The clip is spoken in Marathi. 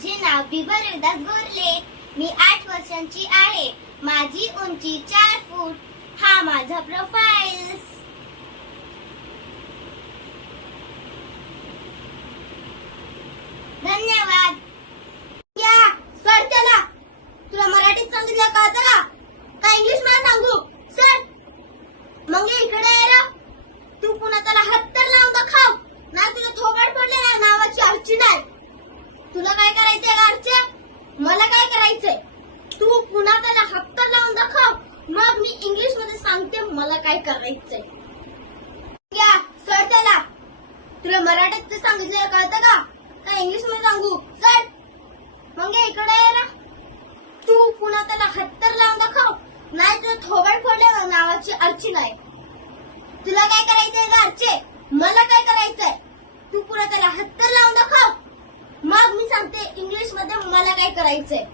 माझे नाव बिभा रविदास गोरले. मी 8 वर्षांची आहे. माझी उंची 4 फूट. हा माझा प्रोफाईल. धन्यवाद. या सर, चला. तुला मराठीत सांगितलं कळतं का? का इंग्लिश मध्ये सांगू? सर मग इकडे ये रे. तू पुन्हा त्याला हत्तर लावून दाखव. नाही तुला थोबाड पडले ना नावाची अर्ची नाही. तुला काय करायचंय अर्चे? मला काय करायचंय? तू पुन्हा त्याला हत्तर लावून दाखव. मग मी इंग्लिश मध्ये सांगते मला काय करायचंय. या सर, चला. तुला मराठीत सांगितलं कळतं का? का इंग्लिश मध्ये सांगू? सर मग इकडे ये रे. तू पुन्हा त्याला हत्तर लावून दाखव. नाही तुला थोबाड पडले नावाची अर्ची नाही. तुला काय करायचंय का अर्चे? मला काय करायचंय? तू पुन्हा त्याला हत्तर लावून दाखव. मग मी सांगते इंग्लिश मध्ये मला काय करायचंय.